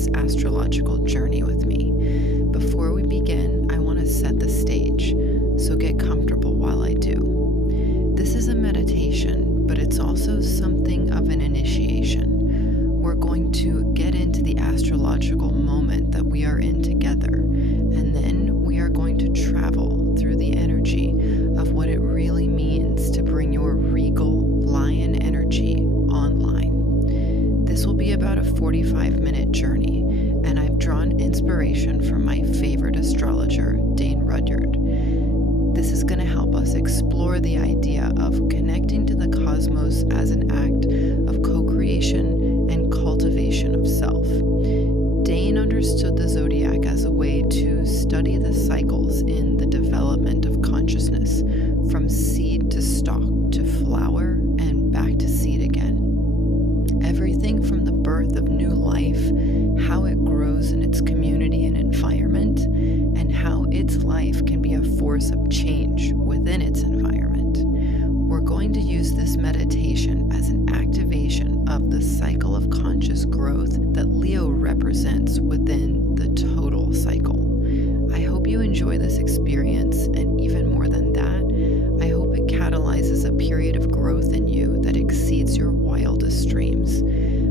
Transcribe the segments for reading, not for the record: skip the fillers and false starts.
this astrological journey with me. Before we begin, I want to set the stage, so get comfortable while I do. This is a meditation, but it's also something of an initiation. We're going to get into the astrological moment that we are in together, and then we are going to travel through the energy of what it really means to bring your regal lion energy online. This will be about a 45-minute journey, and I've drawn inspiration from my favorite astrologer, Dane Rudyard. This is going to help us explore the idea of connecting to the cosmos as an act of co-creation and cultivation of self. Dane understood the zodiac as a way to study the cycles in the development of consciousness, from seed to stalk to flower and back to seed again. Everything from the birth of new life, how it grows in its community and environment, and how its life can be a force of change within its environment. We're going to use this meditation as an activation of the cycle of conscious growth that Leo represents within the total cycle. I hope you enjoy this experience, and even more than that, I hope it catalyzes a period of growth in you that exceeds your wildest dreams.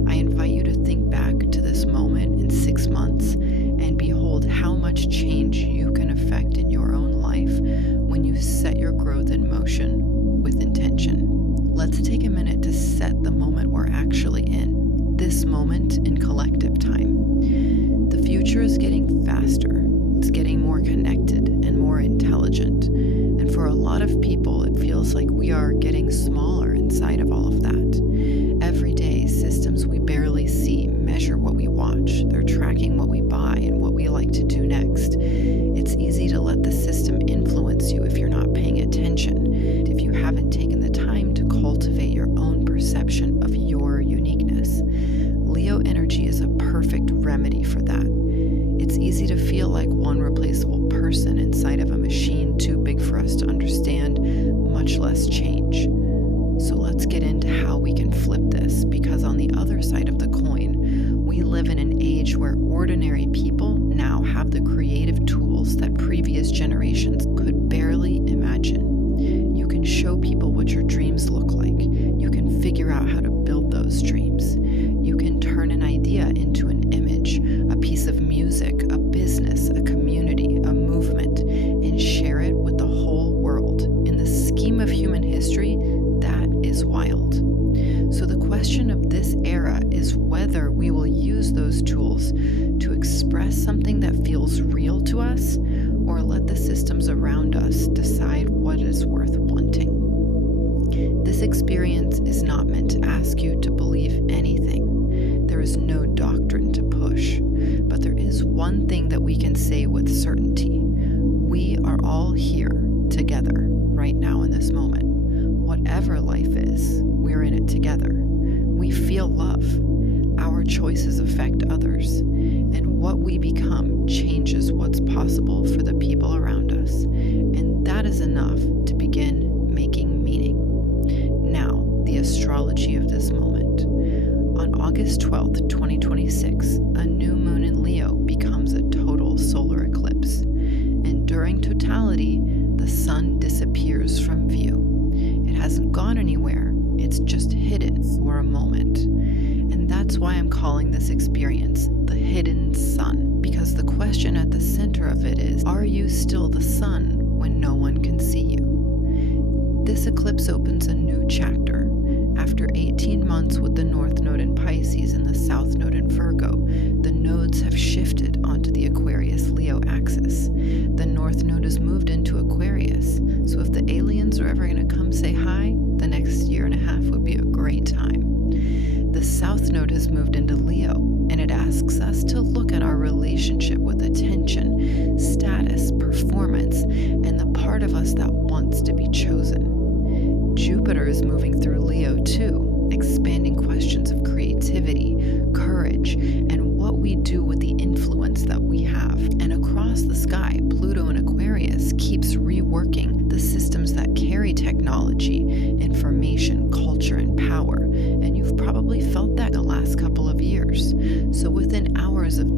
I invite you to think back to this moment in 6 months and behold how much change you can affect in your own life when you set your growth in motion with intention. Let's take a minute to set the moment we're actually in, this moment in collective time. The future is getting faster, it's getting more connected and more intelligent, and for a lot of people it feels like we are getting smaller inside of all of that. Every day, systems we barely see measure what we watch. They're tracking what we buy and what we like to do next. It's easy to let the system influence you if you're not paying attention, if you haven't taken the time to cultivate your own perception of your uniqueness. Leo energy is a perfect remedy for that. It's easy to feel like one replaceable person inside of a machine too big for us to understand, much less change. So let's get into how we can flip this, because on the other side of the coin, we live in an age where ordinary people now have the creative tools that previous generations could barely imagine. You can show people what your dreams look like. You can figure out how to build those dreams. You can turn an idea into an image, a piece of music, a business, a community, a movement, and share it with the whole world. In the scheme of human history, that is wild. So the question of this era is whether we will use those tools to express something that feels real to us, or let the systems around us decide what is worth wanting. This experience is not meant to ask you to believe anything. There is no doctrine to push, but there is one thing that we can say with certainty. We are all here together right now in this moment. Whatever life is, we're in it together. We feel love. Our choices affect others, and what we become changes what's possible for the people around us, and that is enough to begin making meaning. Now, the astrology of this moment. On August 12th, 2026, a new moon in Leo becomes a total solar eclipse, and during totality, the sun disappears from view. It hasn't gone anywhere, it's just hidden for a moment. And that's why I'm calling this experience the hidden sun, because the question at the center of it is, are you still the sun when no one can see you? This eclipse opens a new chapter. After 18 months with the North Node in Pisces and the South Node in Virgo, the nodes have shifted onto the Aquarius-Leo axis. The North Node has moved into Aquarius, so if the aliens are ever going to come say hi, the next year and a half would be a great time. The South Node has moved into Leo, and it asks us to look at our relationship with attention, status, performance, and the part of us that wants to be chosen. Jupiter is moving through Leo too, expanding questions of creativity, courage, and what we do with the influence that we have. And across the sky, Pluto in Aquarius keeps reworking the systems that carry technology, information, culture, and power. And you've probably felt that the last couple of years. So within hours of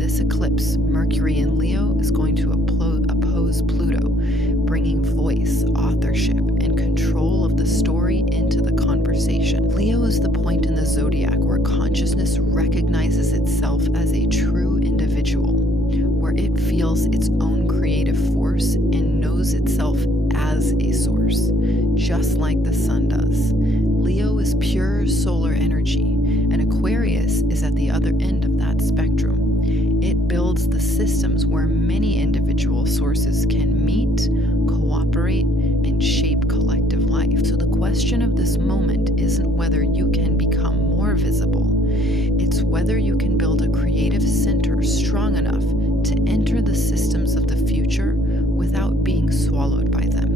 just like the sun does. Leo is pure solar energy, and Aquarius is at the other end of that spectrum. It builds the systems where many individual sources can meet, cooperate, and shape collective life. So the question of this moment isn't whether you can become more visible. It's whether you can build a creative center strong enough to enter the systems of the future without being swallowed by them,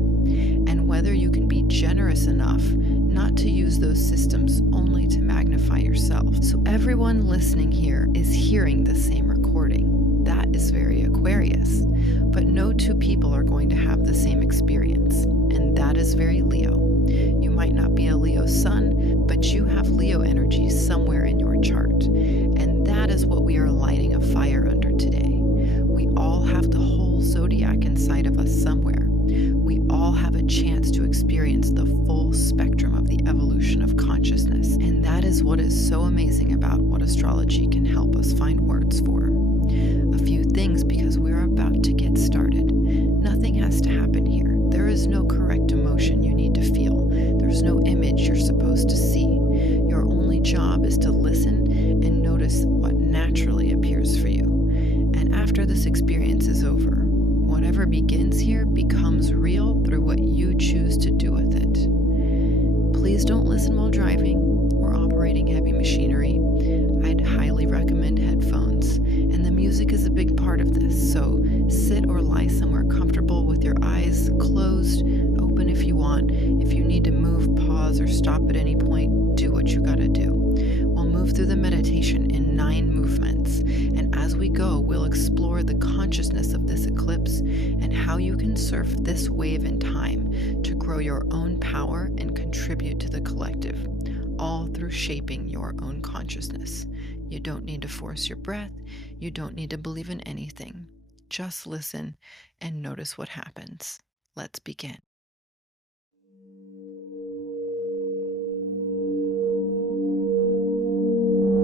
and whether you can be generous enough not to use those systems only to magnify yourself. So everyone listening here is hearing the same recording. That is very Aquarius. But no two people are going to have the same experience, and that is very Leo. You might not be a Leo sun, but you have Leo energy somewhere in your chart, and that is what we are lighting a fire under today. We all have the whole zodiac inside of us somewhere. We all have a chance to experience the full spectrum of the evolution of consciousness, and that is what is so amazing about what astrology can help us find words for. A few things, because we're about to get started. Nothing has to happen here. There is no correct emotion you need to feel. There's no image you're supposed to see. Your only job is to listen and notice what naturally appears for you. And after this experience is over, whatever begins here becomes real through what you choose to do with it. Please don't listen while driving or operating heavy machinery. I'd highly recommend headphones, and the music is a big part of this, so sit or lie somewhere comfortable with your eyes closed, open if you want. If you need to move, pause, or stop at any point, do what you gotta do. We'll move through the meditation in 9 movements, and as we go, we'll explore the consciousness of this eclipse and how you can surf this wave in time to grow your own power and contribute to the collective, all through shaping your own consciousness. You don't need to force your breath. You don't need to believe in anything. Just listen and notice what happens. Let's begin.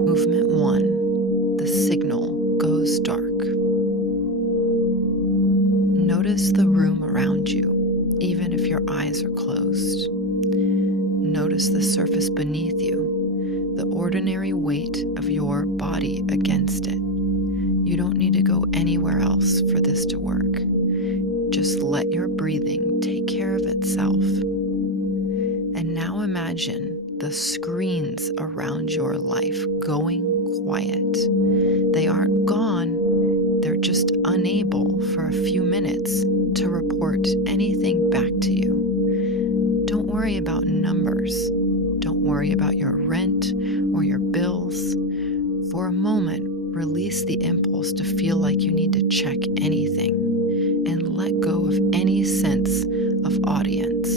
Movement 1. The signal goes dark. Notice the room around you, even if your eyes are closed. Notice the surface beneath you, the ordinary weight of your body against it. You don't need to go anywhere else for this to work. Just let your breathing take care of itself. And now imagine the screens around your life going quiet. They aren't gone, they're just unable for a few minutes to report anything back to you. Don't worry about numbers. Don't worry about your rent or your bills. For a moment, release the impulse to feel like you need to check anything and let go of any sense of audience.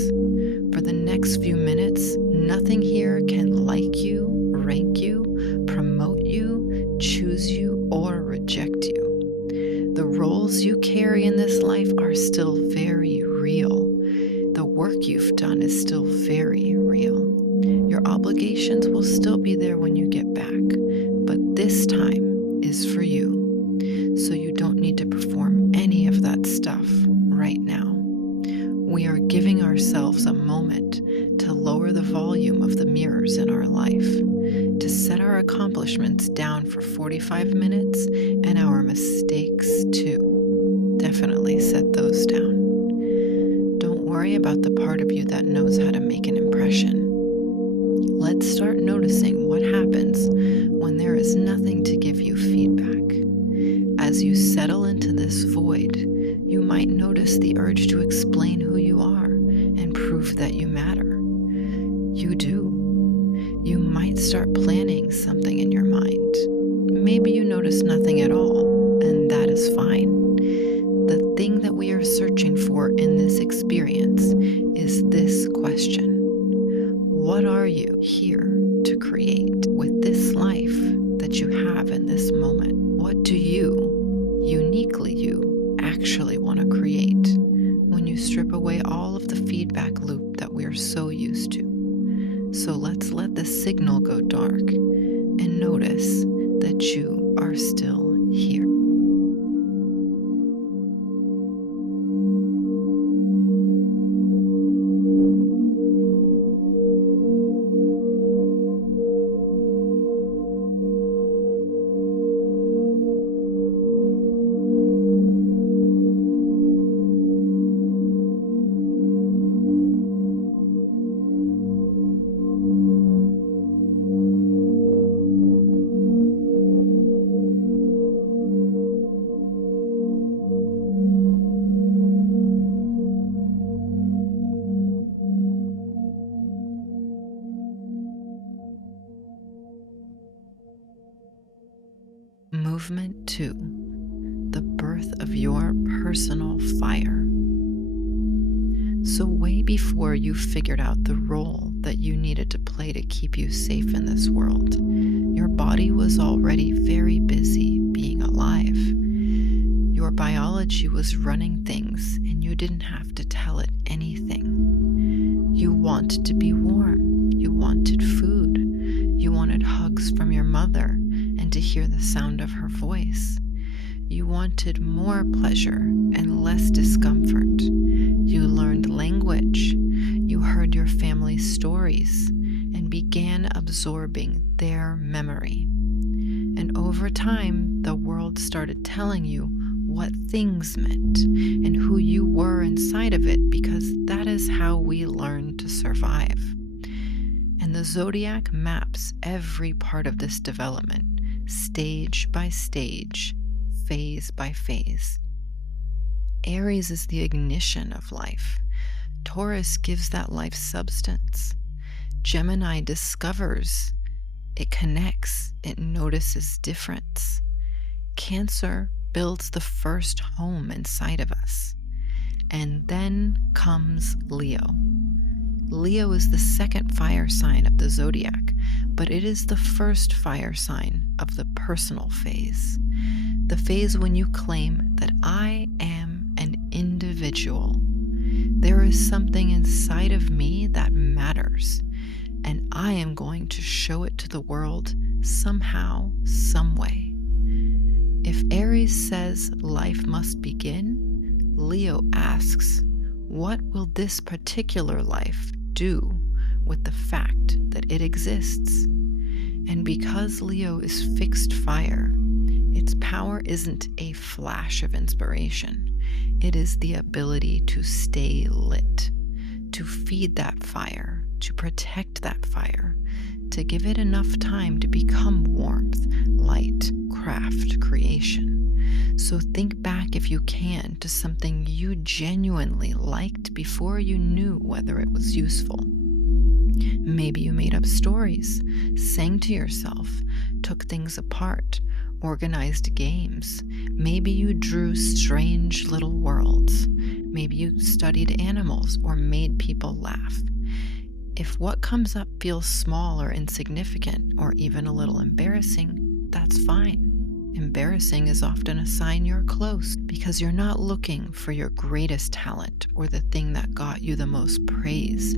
For the next few minutes, nothing here can like you, rank you, promote you, choose you, or reject you. The roles you carry in this life are still very real. The work you've done is still very real. Your obligations will still be there when you get back, but this time is for you. So you don't need to perform any of that stuff right now. We are giving ourselves a moment to lower the volume of the mirrors in our life, to set our accomplishments down for 45 minutes and our mistakes too. Definitely set those down. Don't worry about the part of you that knows how to make an impression. Let's start noticing what happens when there is nothing to give you feedback. As you settle into this void, you might notice the urge to explain who you are and prove that you matter. You do. You might start planning something in your mind. Maybe you notice nothing at all, and that is fine. The thing that we are searching for in this experience is this question. What are you here to create with this life that you have in this moment? What do you, uniquely you, actually want to create when you strip away all of the feedback loop that we are so used to? So let's let the signal go dark and notice that you are still here. Movement 2, the birth of your personal fire. So way before you figured out the role that you needed to play to keep you safe in this world, your body was already very busy being alive. Your biology was running things and you didn't have to tell it anything. You wanted to be warm. You wanted food. You wanted hugs from your mother and to hear the sound of her voice. You wanted more pleasure and less discomfort. You learned language. You heard your family's stories and began absorbing their memory. And over time, the world started telling you what things meant and who you were inside of it, because that is how we learn to survive. And the zodiac maps every part of this development, stage by stage, phase by phase. Aries is the ignition of life. Taurus gives that life substance. Gemini discovers, it connects, it notices difference. Cancer builds the first home inside of us. And then comes Leo. Leo is the second fire sign of the zodiac, but it is the first fire sign of the personal phase. The phase when you claim that I am an individual. There is something inside of me that matters, and I am going to show it to the world somehow, some way. If Aries says life must begin, Leo asks, what will this particular life do with the fact that it exists? And because Leo is fixed fire, its power isn't a flash of inspiration. It is the ability to stay lit, to feed that fire, to protect that fire, to give it enough time to become warmth, light, craft, creation. So think back, if you can, to something you genuinely liked before you knew whether it was useful. Maybe you made up stories, sang to yourself, took things apart, organized games. Maybe you drew strange little worlds. Maybe you studied animals or made people laugh. If what comes up feels small or insignificant or even a little embarrassing, that's fine. Embarrassing is often a sign you're close, because you're not looking for your greatest talent or the thing that got you the most praise.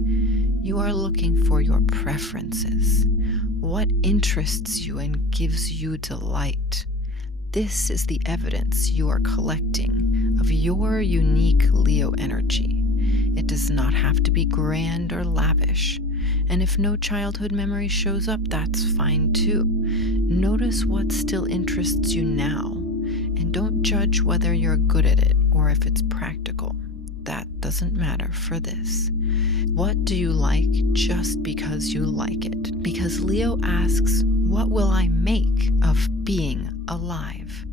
You are looking for your preferences. What interests you and gives you delight? This is the evidence you are collecting of your unique Leo energy. It does not have to be grand or lavish. And if no childhood memory shows up, that's fine too. Notice what still interests you now, and don't judge whether you're good at it or if it's practical. That doesn't matter for this. What do you like just because you like it? Because Leo asks, what will I make of being alive?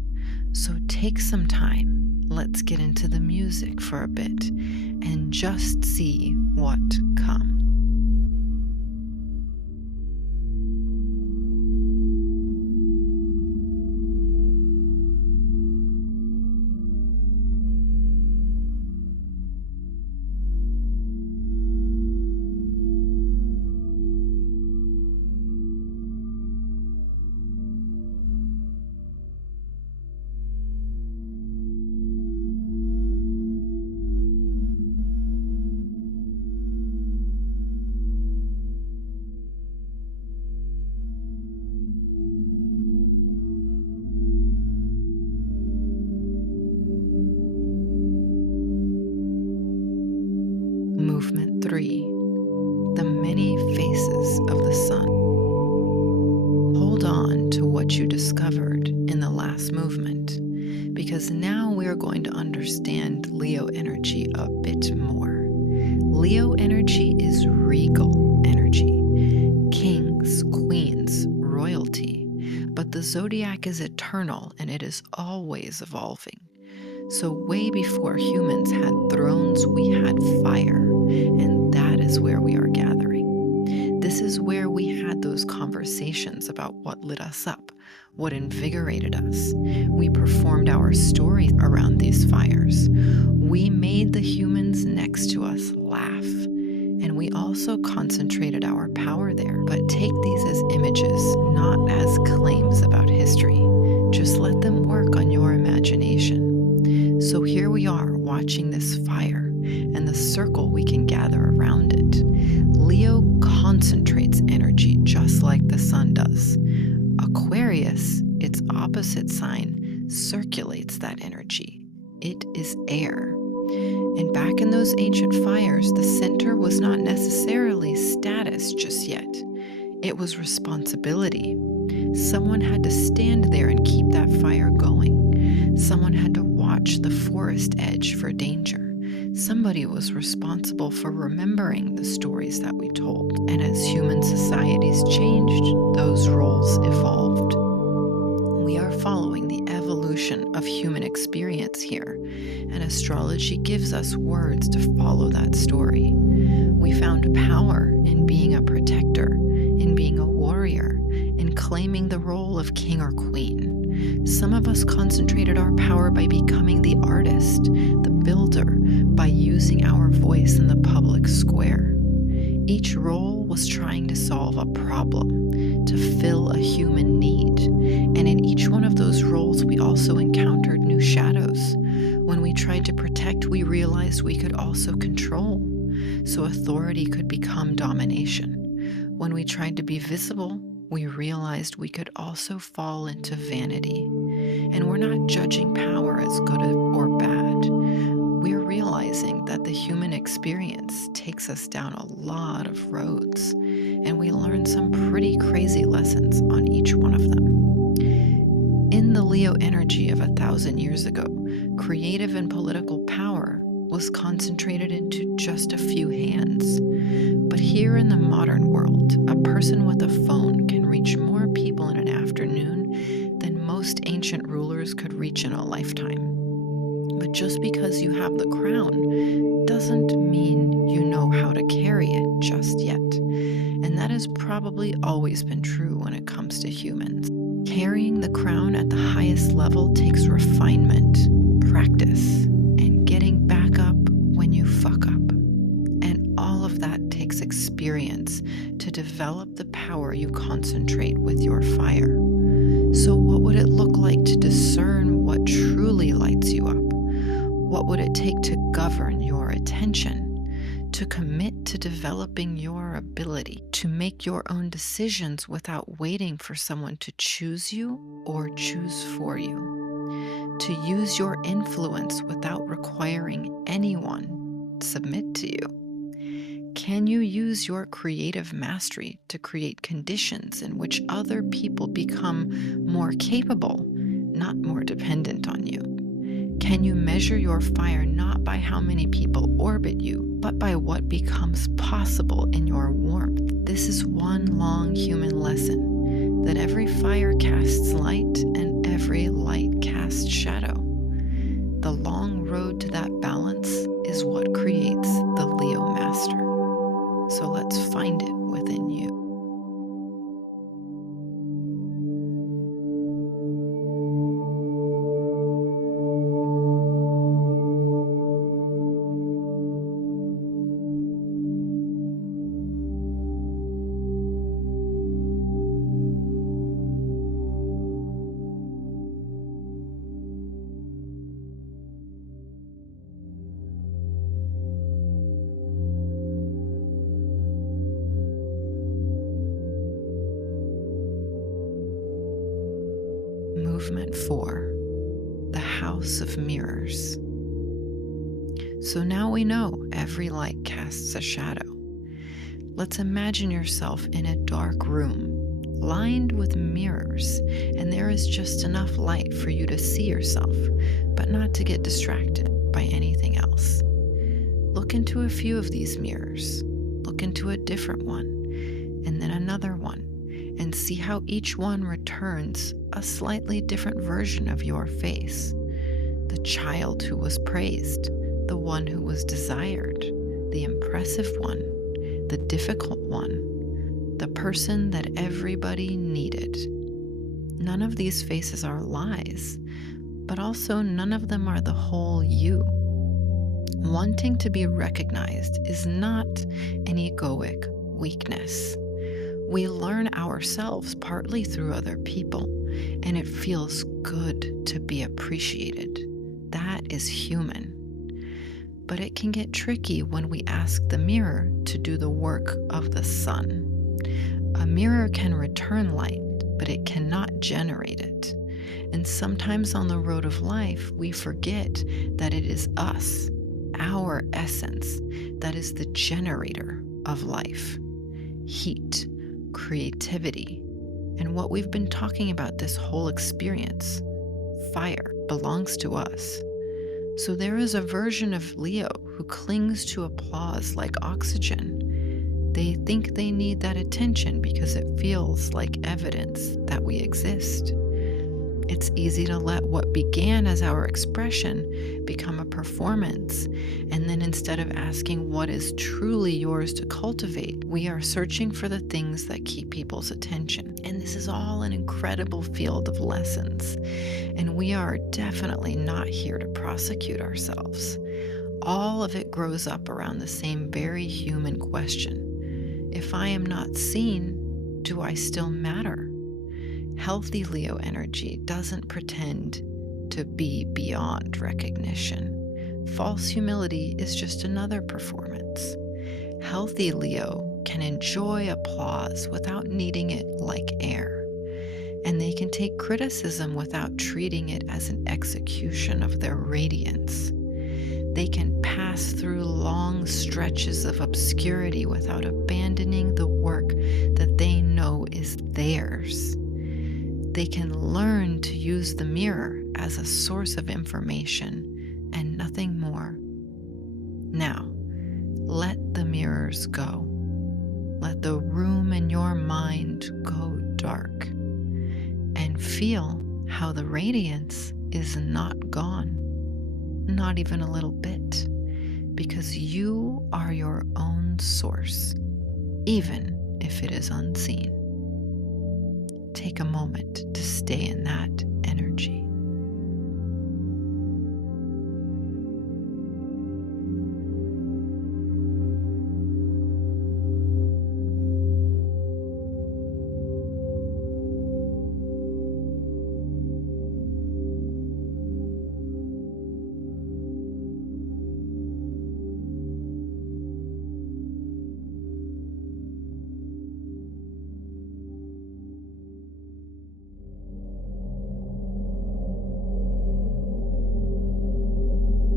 So take some time. Let's get into the music for a bit and just see what comes. Movement 3, the many faces of the sun. Hold on to what you discovered in the last movement, because now we are going to understand Leo energy a bit more. Leo energy is regal energy, kings, queens, royalty, but the zodiac is eternal and it is always evolving. So way before humans had thrones, we had fire, and that is where we are gathering. This is where we had had those conversations about what lit us up, what invigorated us. We performed our story around these fires. We made the humans next to us laugh. And we also concentrated our power there. But take these as images, not as claims about history. Just let them work on your imagination. So here we are watching this fire and the circle we can gather around it. Leo concentrates energy just like the sun does. Aquarius, its opposite sign, circulates that energy. It is air. And back in those ancient fires, the center was not necessarily status just yet. It was responsibility. Someone had to stand there and keep that fire going. Someone had to watch the forest edge for danger. Somebody was responsible for remembering the stories that we told. And as human societies changed, those roles evolved. We are following the evolution of human experience here, and astrology gives us words to follow that story. We found power in being a protector, in being a warrior, in claiming the role of king or queen. Some of us concentrated our power by becoming the artist, the builder, by using our voice in the public square. Each role was trying to solve a problem, to fill a human need. And in each one of those roles, we also encountered new shadows. When we tried to protect, we realized we could also control. So authority could become domination. When we tried to be visible, we realized we could also fall into vanity. And we're not judging power as good or bad. We're realizing that the human experience takes us down a lot of roads, and we learn some pretty crazy lessons on each one of them. In the Leo energy of 1,000 years ago, creative and political power was concentrated into just a few hands. But here in the modern world, a person with a phone can reach more people in an afternoon than most ancient rulers could reach in a lifetime. But just because you have the crown doesn't mean you know how to carry it just yet. And that has probably always been true when it comes to humans. Carrying the crown at the highest level takes refinement, practice, and getting back up when you fuck up. And all of that takes experience to develop the power you concentrate with your fire. So what would it look like to discern what truly lights you up? What would it take to govern your attention, to commit to developing your ability, to make your own decisions without waiting for someone to choose you or choose for you, to use your influence without requiring anyone submit to you? Can you use your creative mastery to create conditions in which other people become more capable, not more dependent on you? Can you measure your fire not by how many people orbit you, but by what becomes possible in your warmth? This is one long human lesson, that every fire casts light and every light casts shadow. The long road to that balance is what creates the Leo Master. So let's find it within you. Movement 4, the House of Mirrors. So now we know every light casts a shadow. Let's imagine yourself in a dark room, lined with mirrors, and there is just enough light for you to see yourself, but not to get distracted by anything else. Look into a few of these mirrors. Look into a different one, and then another one, and see how each one returns a slightly different version of your face. The child who was praised, the one who was desired, the impressive one, the difficult one, the person that everybody needed. None of these faces are lies, but also none of them are the whole you. Wanting to be recognized is not an egoic weakness. We learn ourselves partly through other people, and it feels good to be appreciated. That is human. But it can get tricky when we ask the mirror to do the work of the sun. A mirror can return light, but it cannot generate it. And sometimes on the road of life, we forget that it is us, our essence, that is the generator of life. Heat, creativity, and what we've been talking about this whole experience, fire, belongs to us. So there is a version of Leo who clings to applause like oxygen. They think they need that attention because it feels like evidence that we exist. It's easy to let what began as our expression become a performance, and then instead of asking what is truly yours to cultivate, we are searching for the things that keep people's attention. And this is all an incredible field of lessons, and we are definitely not here to prosecute ourselves. All of it grows up around the same very human question. If I am not seen, do I still matter? Healthy Leo energy doesn't pretend to be beyond recognition. False humility is just another performance. Healthy Leo can enjoy applause without needing it like air. And they can take criticism without treating it as an execution of their radiance. They can pass through long stretches of obscurity without abandoning the work that they know is theirs. They can learn to use the mirror as a source of information and nothing more. Now, let the mirrors go. Let the room in your mind go dark, and feel how the radiance is not gone, not even a little bit, because you are your own source, even if it is unseen. Take a moment to stay in that energy.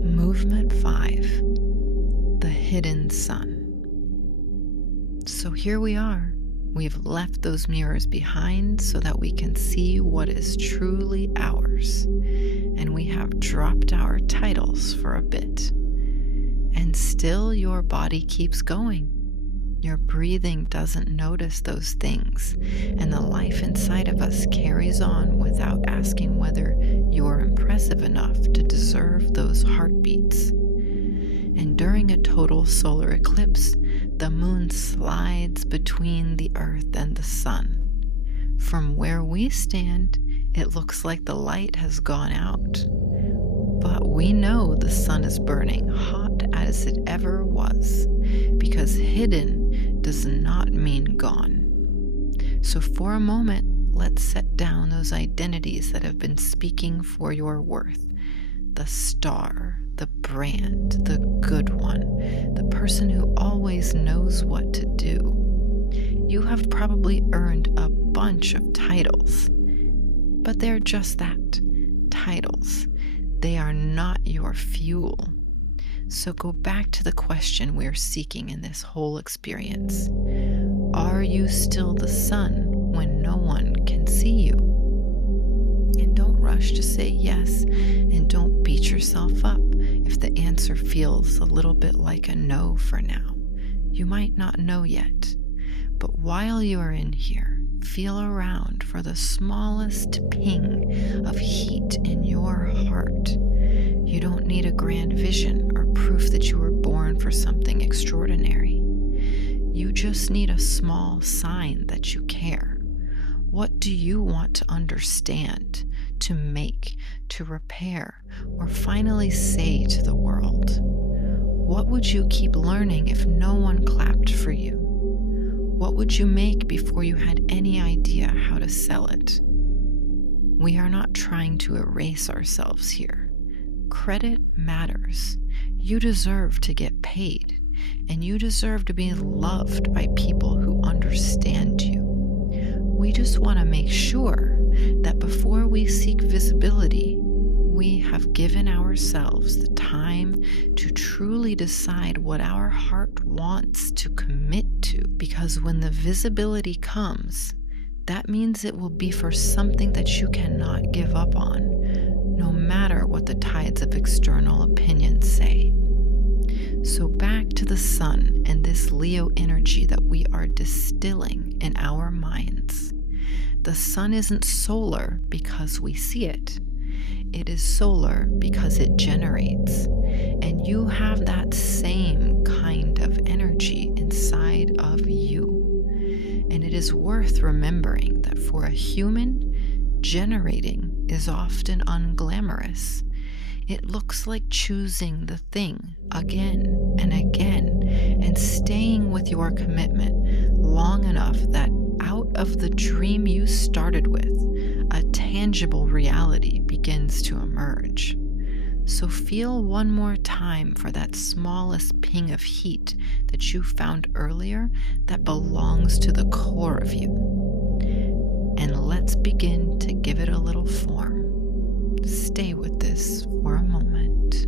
Movement 5, the hidden sun. So here we are. We've left those mirrors behind so that we can see what is truly ours. And we have dropped our titles for a bit. And still your body keeps going. Your breathing doesn't notice those things, and the life inside of us carries on without asking whether you're impressive enough to deserve those heartbeats. And during a total solar eclipse, the moon slides between the earth and the sun. From where we stand, it looks like the light has gone out. But we know the sun is burning hot as it ever was, because hidden does not mean gone. So for a moment, let's set down those identities that have been speaking for your worth. The star, the brand, the good one, the person who always knows what to do. You have probably earned a bunch of titles, but they're just that, titles. They are not your fuel. So go back to the question we're seeking in this whole experience. Are you still the sun when no one can see you? And don't rush to say yes, and don't beat yourself up if the answer feels a little bit like a no for now. You might not know yet, but while you're in here, feel around for the smallest ping of heat in your heart. You don't need a grand vision or proof that you were born for something extraordinary. You just need a small sign that you care. What do you want to understand, to make, to repair, or finally say to the world? What would you keep learning if no one clapped for you? What would you make before you had any idea how to sell it? We are not trying to erase ourselves here. Credit matters. You deserve to get paid, and you deserve to be loved by people who understand you. We just want to make sure that before we seek visibility, we have given ourselves the time to truly decide what our heart wants to commit to. Because when the visibility comes, that means it will be for something that you cannot give up on, no matter what the tides of external opinions say. So back to the sun and this Leo energy that we are distilling in our minds. The sun isn't solar because we see it. It is solar because it generates. And you have that same kind of energy inside of you. And it is worth remembering that for a human, generating is often unglamorous. It looks like choosing the thing again and again and staying with your commitment long enough that out of the dream you started with, a tangible reality begins to emerge. So feel one more time for that smallest ping of heat that you found earlier that belongs to the core of you. And let's begin to give it a little form. Stay with this for a moment.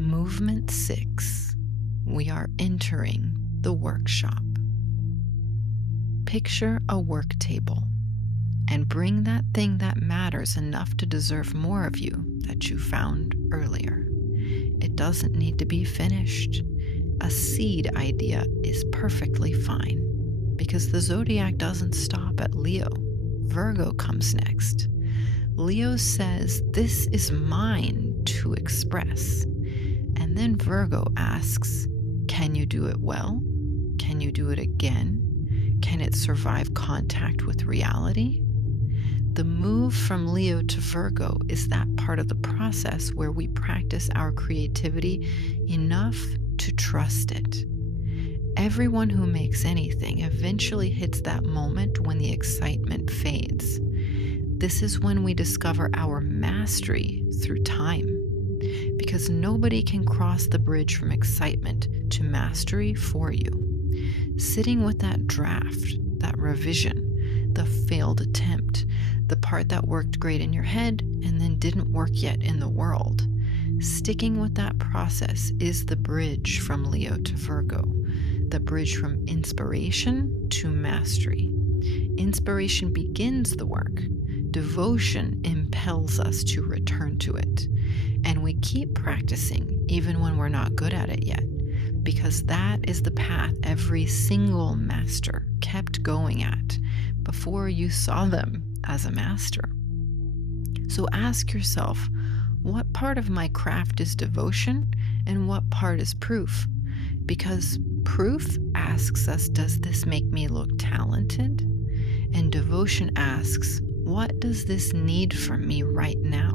Movement 6. We are entering the workshop. Picture a work table and bring that thing that matters enough to deserve more of you that you found earlier. It doesn't need to be finished. A seed idea is perfectly fine because the zodiac doesn't stop at Leo. Virgo comes next. Leo says, "This is mine to express." And then Virgo asks, can you do it well? Can you do it again? Can it survive contact with reality? The move from Leo to Virgo is that part of the process where we practice our creativity enough to trust it. Everyone who makes anything eventually hits that moment when the excitement fades. This is when we discover our mastery through time. Because nobody can cross the bridge from excitement to mastery for you. Sitting with that draft, that revision, the failed attempt, the part that worked great in your head and then didn't work yet in the world. Sticking with that process is the bridge from Leo to Virgo, the bridge from inspiration to mastery. Inspiration begins the work. Devotion impels us to return to it. And we keep practicing even when we're not good at it yet, because that is the path every single master kept going at before you saw them as a master. So ask yourself, what part of my craft is devotion and what part is proof? Because proof asks us, does this make me look talented? And devotion asks, what does this need from me right now?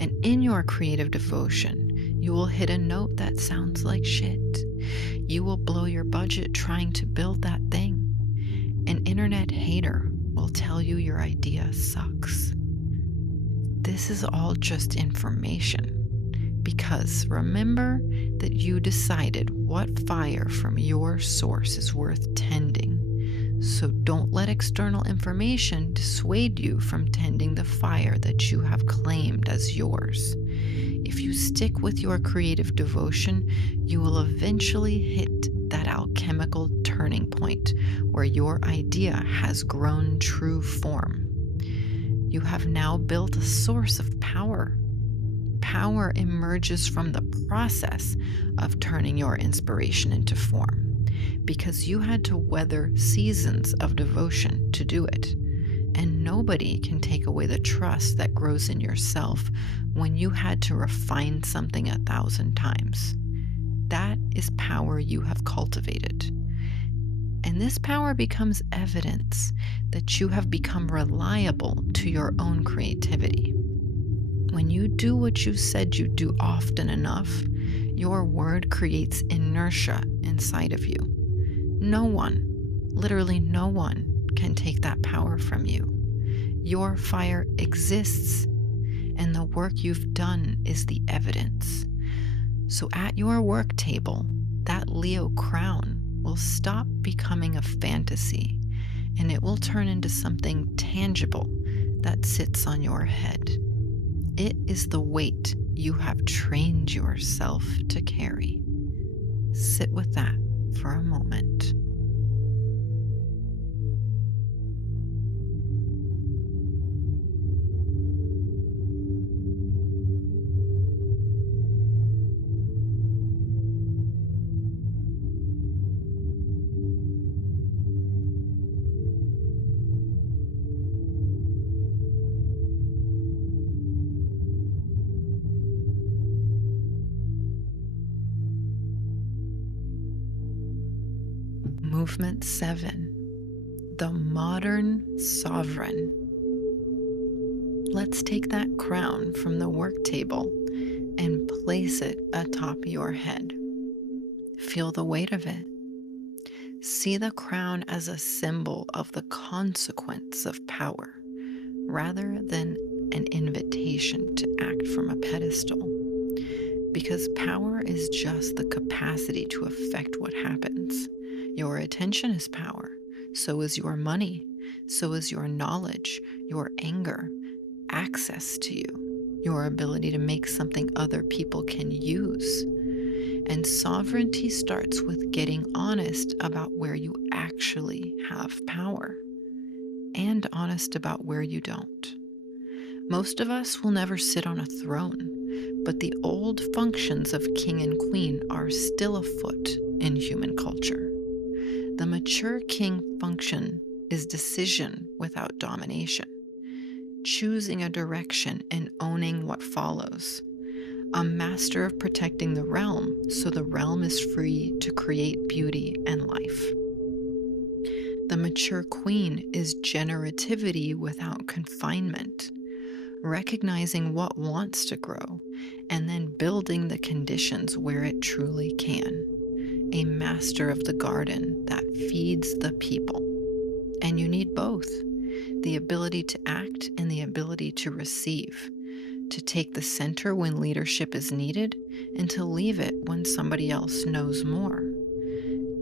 And in your creative devotion, you will hit a note that sounds like shit. You will blow your budget trying to build that thing. An internet hater will tell you your idea sucks. This is all just information. Because remember that you decided what fire from your source is worth tending. So don't let external information dissuade you from tending the fire that you have claimed as yours. if you stick with your creative devotion, you will eventually hit that alchemical turning point where your idea has grown true form. You have now built a source of power. Power emerges from the process of turning your inspiration into form, because you had to weather seasons of devotion to do it. And nobody can take away the trust that grows in yourself when you had to refine something 1,000 times. That is power you have cultivated. And this power becomes evidence that you have become reliable to your own creativity. When you do what you said you'd do often enough, your word creates inertia inside of you. No one, literally no one, can take that power from you. Your fire exists, and the work you've done is the evidence. So at your work table, that Leo crown will stop becoming a fantasy, and it will turn into something tangible that sits on your head. It is the weight you have trained yourself to carry. Sit with that for a moment. Movement 7, the modern sovereign. Let's take that crown from the work table and place it atop your head. Feel the weight of it. See the crown as a symbol of the consequence of power, rather than an invitation to act from a pedestal. Because power is just the capacity to affect what happens. Your attention is power. So is your money. So is your knowledge, your anger, access to you, your ability to make something other people can use. And sovereignty starts with getting honest about where you actually have power, and honest about where you don't. Most of us will never sit on a throne, but the old functions of king and queen are still afoot in human culture. The mature king function is decision without domination, choosing a direction and owning what follows, a master of protecting the realm so the realm is free to create beauty and life. The mature queen is generativity without confinement, recognizing what wants to grow and then building the conditions where it truly can. A master of the garden that feeds the people. And you need both, the ability to act and the ability to receive, to take the center when leadership is needed and to leave it when somebody else knows more.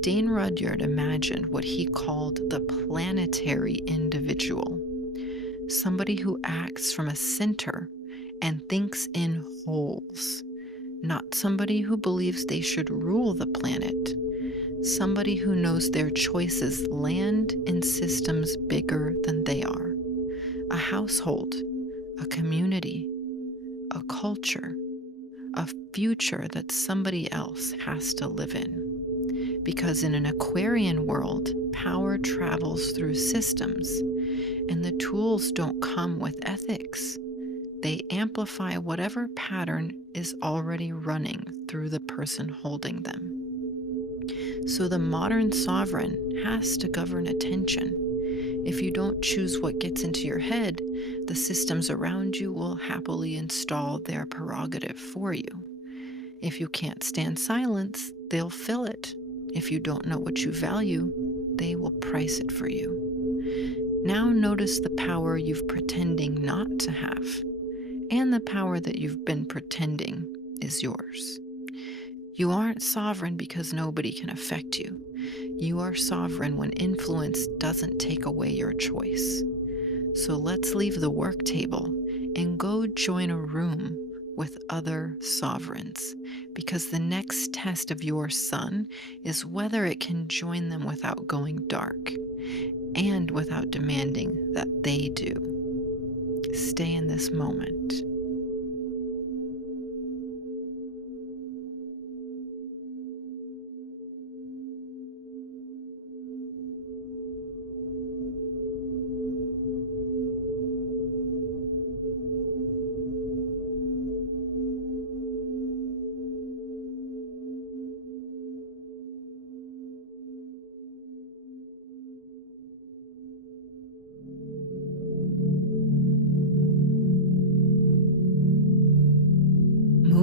Dane Rudyard imagined what he called the planetary individual, somebody who acts from a center and thinks in wholes. Not somebody who believes they should rule the planet. Somebody who knows their choices land in systems bigger than they are. A household, a community, a culture, a future that somebody else has to live in. Because in an Aquarian world, power travels through systems, and the tools don't come with ethics. They amplify whatever pattern is already running through the person holding them. So the modern sovereign has to govern attention. If you don't choose what gets into your head, the systems around you will happily install their prerogative for you. If you can't stand silence, they'll fill it. If you don't know what you value, they will price it for you. Now notice the power you've pretending not to have, and the power that you've been pretending is yours. You aren't sovereign because nobody can affect you. You are sovereign when influence doesn't take away your choice. So let's leave the work table and go join a room with other sovereigns, because the next test of your sun is whether it can join them without going dark and without demanding that they do. Stay in this moment.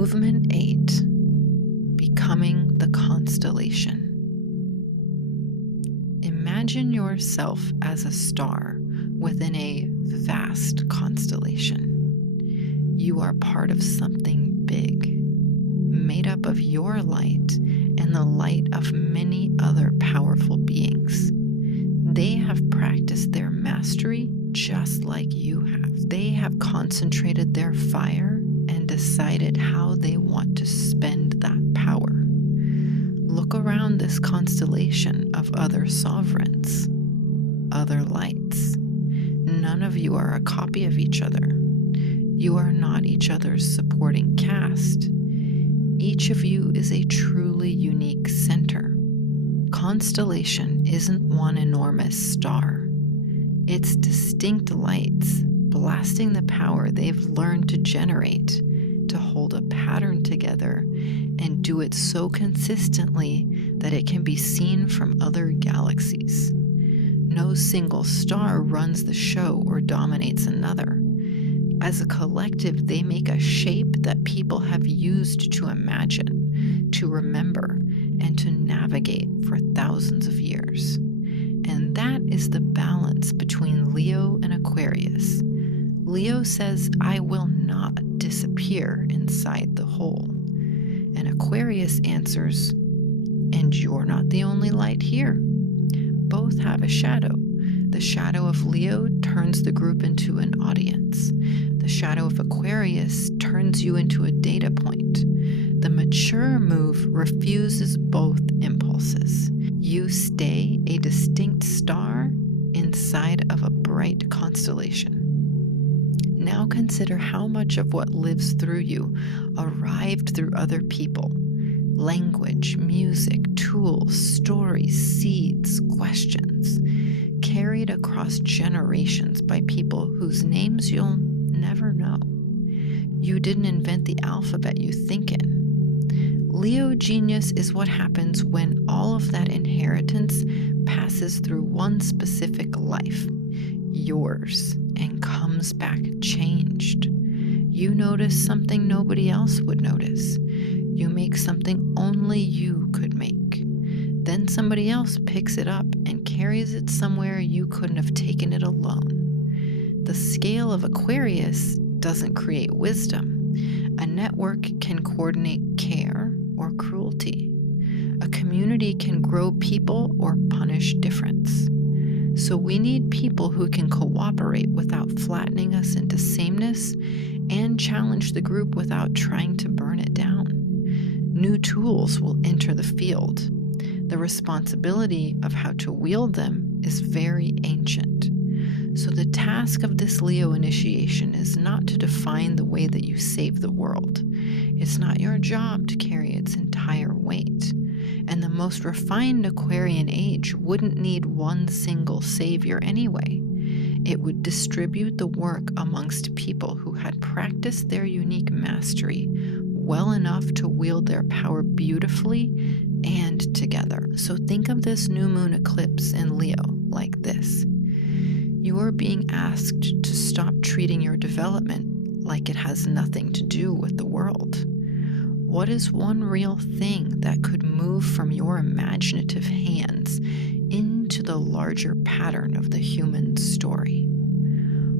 Movement 8, becoming the constellation. Imagine yourself as a star within a vast constellation. You are part of something big, made up of your light and the light of many other powerful beings. They have practiced their mastery just like you have. They have concentrated their fire and decided how they want to spend that power. Look around this constellation of other sovereigns, other lights. None of you are a copy of each other. You are not each other's supporting cast. Each of you is a truly unique center. Constellation isn't one enormous star. It's distinct lights blasting the power they've learned to generate to hold a pattern together and do it so consistently that it can be seen from other galaxies. No single star runs the show or dominates another. As a collective, they make a shape that people have used to imagine, to remember, and to navigate for thousands of years. And that is the balance between Leo and Aquarius. Leo says, I will not disappear inside the whole. And Aquarius answers, and you're not the only light here. Both have a shadow. The shadow of Leo turns the group into an audience. The shadow of Aquarius turns you into a data point. The mature move refuses both impulses. You stay a distinct star inside of a bright constellation. Now consider how much of what lives through you arrived through other people. Language, music, tools, stories, seeds, questions, carried across generations by people whose names you'll never know. You didn't invent the alphabet you think in. Leo genius is what happens when all of that inheritance passes through one specific life, yours, and comes back changed. You notice something nobody else would notice. You make something only you could make. Then somebody else picks it up and carries it somewhere you couldn't have taken it alone. The scale of Aquarius doesn't create wisdom. A network can coordinate care or cruelty. A community can grow people or punish difference. So we need people who can cooperate without flattening us into sameness and challenge the group without trying to burn it down. New tools will enter the field. The responsibility of how to wield them is very ancient. So the task of this Leo initiation is not to define the way that you save the world. It's not your job to carry its entire weight. And the most refined Aquarian age wouldn't need one single savior anyway. It would distribute the work amongst people who had practiced their unique mastery well enough to wield their power beautifully and together. So think of this new moon eclipse in Leo like this. You are being asked to stop treating your development like it has nothing to do with the world. What is one real thing that could move from your imaginative hands into the larger pattern of the human story?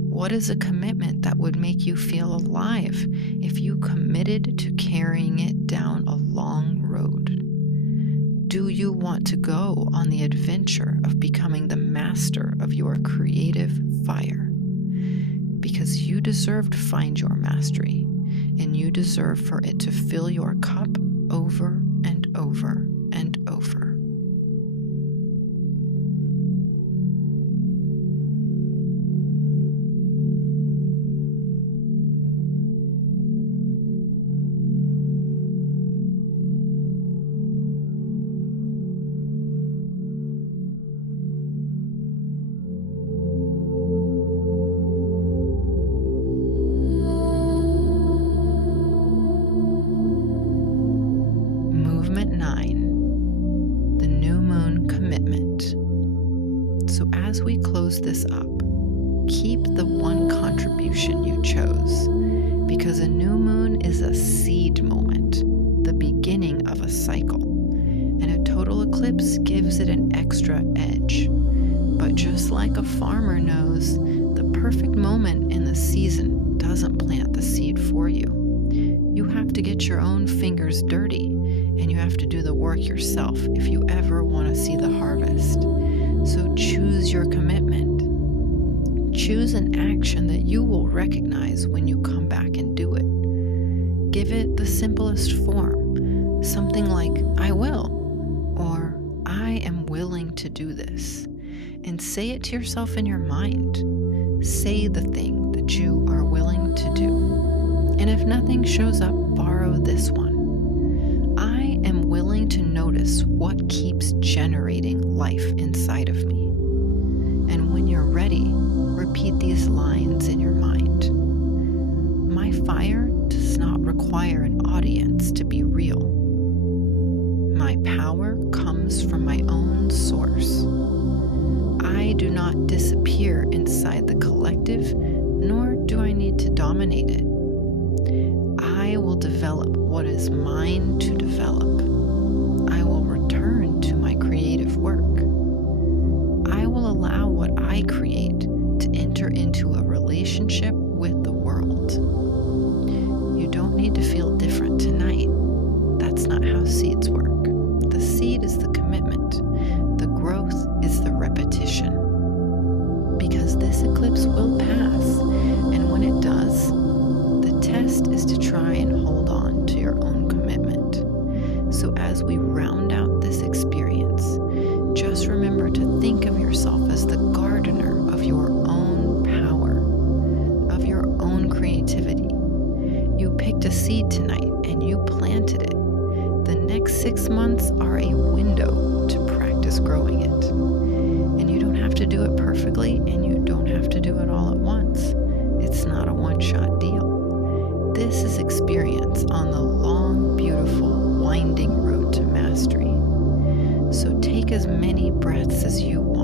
What is a commitment that would make you feel alive if you committed to carrying it down a long road? Do you want to go on the adventure of becoming the master of your creative fire? Because you deserve to find your mastery. and you deserve for it to fill your cup over and over and over. Movement 9, the new moon commitment. So as we close this up, keep the one contribution you chose, because a new moon is a seed moment, the beginning of a cycle, and a total eclipse gives it an extra edge. But just like a farmer knows, the perfect moment in the season doesn't plant the seed for you. You have to get your own fingers dirty, and you have to do the work yourself if you ever want to see the harvest. So choose your commitment. Choose an action that you will recognize when you come back and do it. Give it the simplest form, something like, I will, or I am willing to do this. And say it to yourself in your mind. Say the thing that you are willing to do. And if nothing shows up, borrow this one. I am willing to notice what keeps generating life inside of me. And when you're ready, repeat these lines in your mind. My fire does not require an audience to be real. My power comes from my own source. I do not disappear inside the collective, nor do I need to dominate it. I will develop what is mine to develop. I will return to my creative work. I will allow what I create to enter into a relationship with the world. You don't need to feel different tonight. That's not how seeds work. The seed is the commitment. The growth is the repetition. Because this eclipse will pass, and when it does, the test is to try and hold on to your own commitment. So as we round out this experience, just remember to think of yourself as the gardener of your own power, of your own creativity. You picked a seed tonight and you planted it. The next 6 months are a window to practice growing it. And you don't have to do it perfectly, and you don't have to do it all at once. It's not a one-shot deal. This is experience on the long, beautiful, winding road to mastery. So take as many breaths as you want.